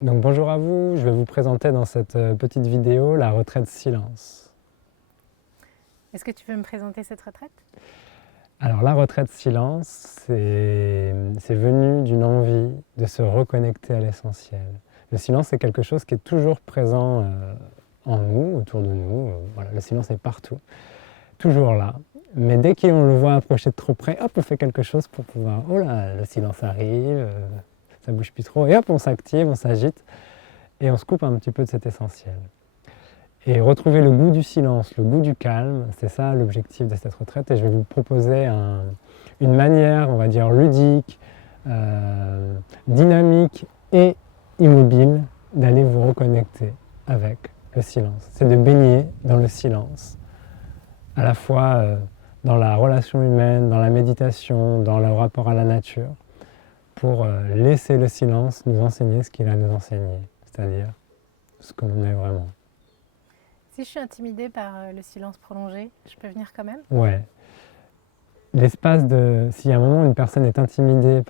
Donc bonjour à vous, je vais vous présenter dans cette petite vidéo la retraite silence. Est-ce que tu peux me présenter cette retraite? Alors la retraite silence, c'est venu d'une envie de se reconnecter à l'essentiel. Le silence c'est quelque chose qui est toujours présent en nous, autour de nous. Voilà, le silence est partout, toujours là. Mais dès qu'on le voit approcher de trop près, hop, on fait quelque chose pour pouvoir... Oh là, le silence arrive, ça bouge plus trop, et hop, on s'active, on s'agite, et on se coupe un petit peu de cet essentiel. Et retrouver le goût du silence, le goût du calme, c'est ça l'objectif de cette retraite. Et je vais vous proposer une manière, on va dire, ludique, dynamique et immobile d'aller vous reconnecter avec le silence. C'est de baigner dans le silence, à la fois dans la relation humaine, dans la méditation, dans le rapport à la nature, pour laisser le silence nous enseigner ce qu'il a à nous enseigner, c'est-à-dire ce que l'on est vraiment. Si je suis intimidée par le silence prolongé, je peux venir quand même? Ouais. L'espace de... Si à un moment une personne est intimidée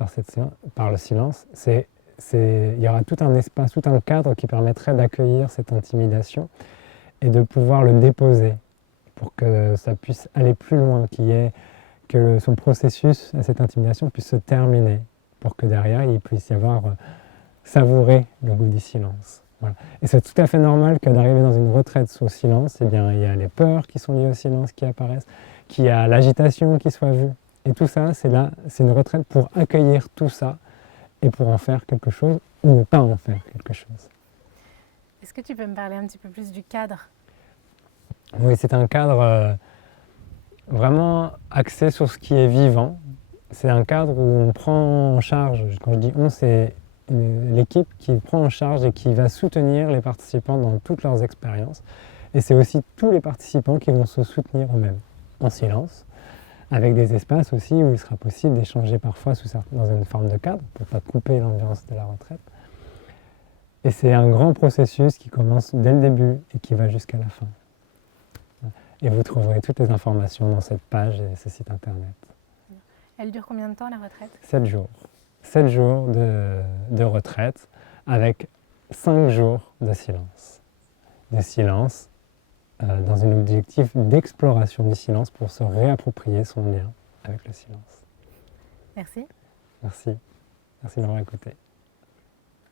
par le silence, il y aura tout un espace, tout un cadre qui permettrait d'accueillir cette intimidation et de pouvoir le déposer pour que ça puisse aller plus loin, que son processus à cette intimidation puisse se terminer, pour que derrière il puisse y avoir savouré le goût du silence. Voilà. Et c'est tout à fait normal que d'arriver dans une retraite au silence, eh bien, il y a les peurs qui sont liées au silence qui apparaissent, qu'il y a l'agitation qui soit vue. Et tout ça, c'est une retraite pour accueillir tout ça et pour en faire quelque chose ou ne pas en faire quelque chose. Est-ce que tu peux me parler un petit peu plus du cadre? Oui, c'est un cadre vraiment axé sur ce qui est vivant. C'est un cadre où on prend en charge, quand je dis on, c'est l'équipe qui prend en charge et qui va soutenir les participants dans toutes leurs expériences. Et c'est aussi tous les participants qui vont se soutenir eux-mêmes, en silence, avec des espaces aussi où il sera possible d'échanger parfois dans une forme de cadre, pour ne pas couper l'ambiance de la retraite. Et c'est un grand processus qui commence dès le début et qui va jusqu'à la fin. Et vous trouverez toutes les informations dans cette page et ce site internet. Elle dure combien de temps la retraite? 7 jours. 7 jours de retraite avec 5 jours de silence. De silence dans un objectif d'exploration du silence pour se réapproprier son lien avec le silence. Merci. Merci. Merci d'avoir écouté.